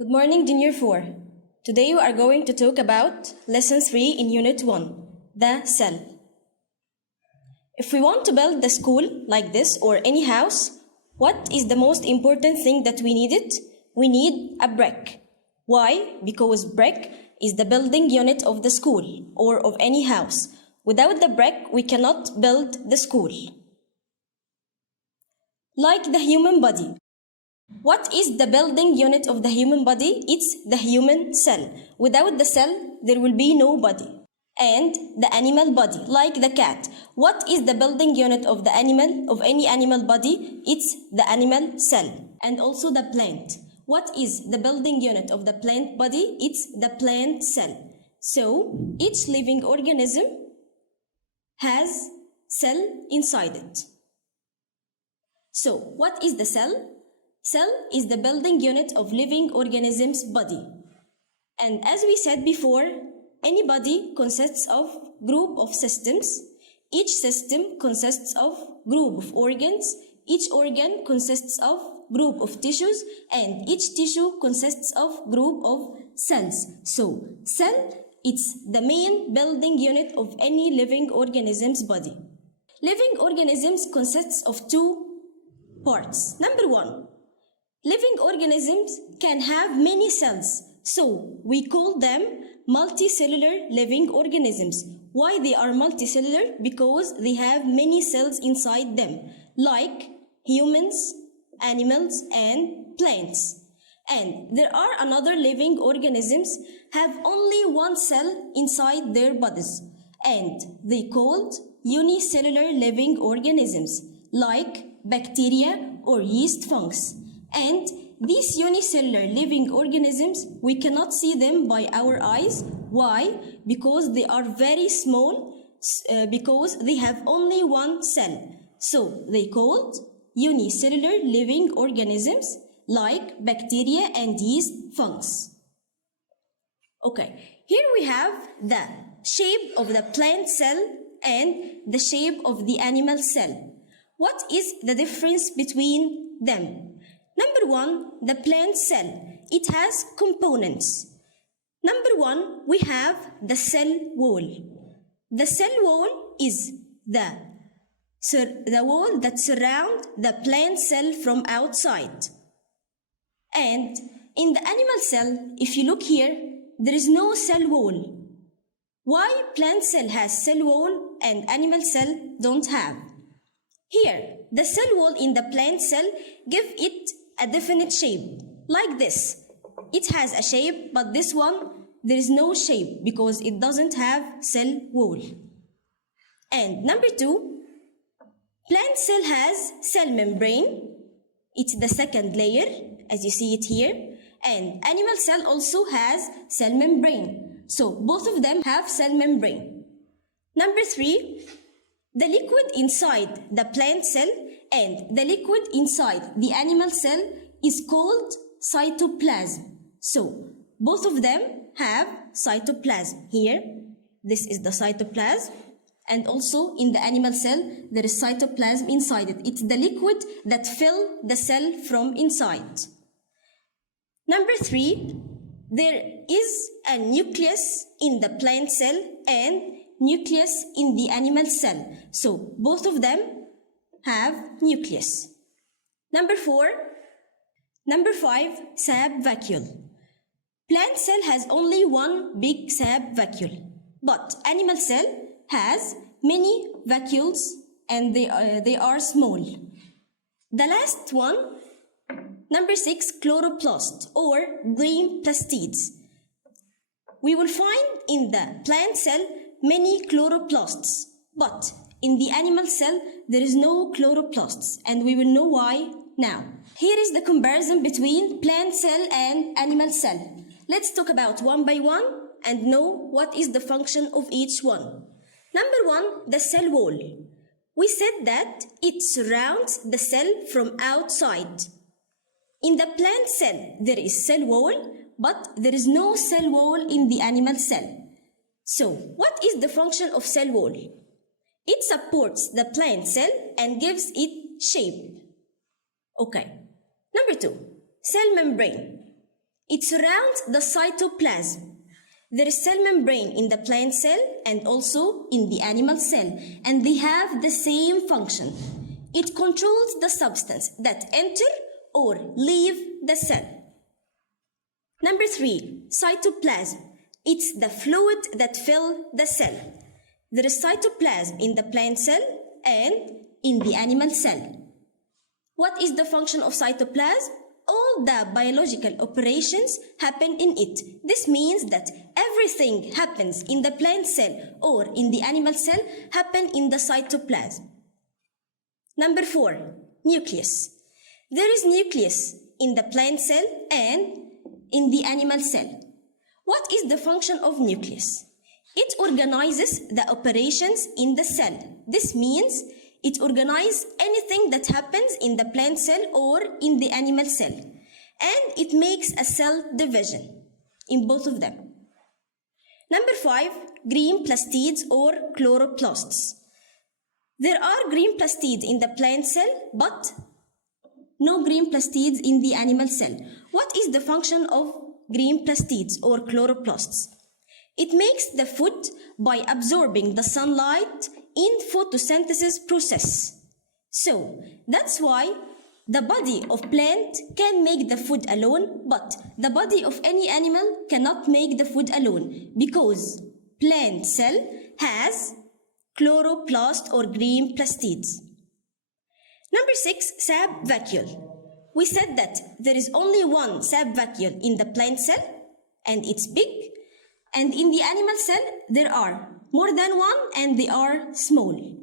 Good morning, Junior 4. Today we are going to talk about Lesson 3 in Unit 1, the cell. If we want to build the school like this or any house, what is the most important thing that we needed? We need a brick. Why? Because brick is the building unit of the school or of any house. Without the brick, we cannot build the school. Like the human body. What is the building unit of the human body? It's the human cell. Without the cell, there will be no body. And the animal body, like the cat. What is the building unit of the animal, of any animal body? It's the animal cell. And also the plant. What is the building unit of the plant body? It's the plant cell. So, each living organism has cell inside it. So, what is the cell? Cell is the building unit of living organism's body. And as we said before, any body consists of group of systems. Each system consists of group of organs. Each organ consists of group of tissues, and each tissue consists of group of cells. So, cell, it's the main building unit of any living organism's body. Living organisms consists of two parts. Number one, living organisms can have many cells, so we call them multicellular living organisms. Why they are multicellular? Because they have many cells inside them, like humans, animals, and plants. And there are another living organisms have only one cell inside their bodies, and they called unicellular living organisms, like bacteria or yeast fungus. And these unicellular living organisms, we cannot see them by our eyes. Why? Because they are very small, because they have only one cell. So they called unicellular living organisms like bacteria and yeast fungus. Okay, here we have the shape of the plant cell and the shape of the animal cell. What is the difference between them? Number one, the plant cell. It has components. Number one, we have the cell wall. The cell wall is the wall that surrounds the plant cell from outside. And in the animal cell, if you look here, there is no cell wall. Why plant cell has cell wall and animal cell don't have? Here, the cell wall in the plant cell give it a definite shape, like this. It has a shape, but this one, there is no shape because it doesn't have cell wall. And number two, plant cell has cell membrane. It's the second layer, as you see it here. And animal cell also has cell membrane. So both of them have cell membrane. Number three, the liquid inside the plant cell and the liquid inside the animal cell is called cytoplasm. So, both of them have cytoplasm. Here, this is the cytoplasm, and also in the animal cell, there is cytoplasm inside it. It's the liquid that fills the cell from inside. Number three, there is a nucleus in the plant cell and nucleus in the animal cell. So, both of them have nucleus. Number five, sap vacuole. Plant cell has only one big sap vacuole, but animal cell has many vacuoles and they are small. The last one, number 6, chloroplast or green plastids. We will find in the plant cell many chloroplasts, but in the animal cell, there is no chloroplasts, and we will know why now. Here is the comparison between plant cell and animal cell. Let's talk about one by one and know what is the function of each one. Number one, the cell wall. We said that it surrounds the cell from outside. In the plant cell, there is cell wall, but there is no cell wall in the animal cell. So, what is the function of cell wall? It supports the plant cell and gives it shape. Okay. Number 2, cell membrane. It surrounds the cytoplasm. There is cell membrane in the plant cell and also in the animal cell, and they have the same function. It controls the substance that enter or leave the cell. Number 3, cytoplasm. It's the fluid that fills the cell. There is cytoplasm in the plant cell and in the animal cell. What is the function of cytoplasm? All the biological operations happen in it. This means that everything happens in the plant cell or in the animal cell happen in the cytoplasm. Number 4, nucleus. There is nucleus in the plant cell and in the animal cell. What is the function of nucleus? It organizes the operations in the cell. This means it organizes anything that happens in the plant cell or in the animal cell. And it makes a cell division in both of them. Number 5, green plastids or chloroplasts. There are green plastids in the plant cell, but no green plastids in the animal cell. What is the function of green plastids or chloroplasts? It makes the food by absorbing the sunlight in photosynthesis process. So that's why the body of plant can make the food alone, but the body of any animal cannot make the food alone because plant cell has chloroplast or green plastids. Number 6, sap vacuole. We said that there is only one sap vacuole in the plant cell and it's big, and in the animal cell there are more than one and they are small.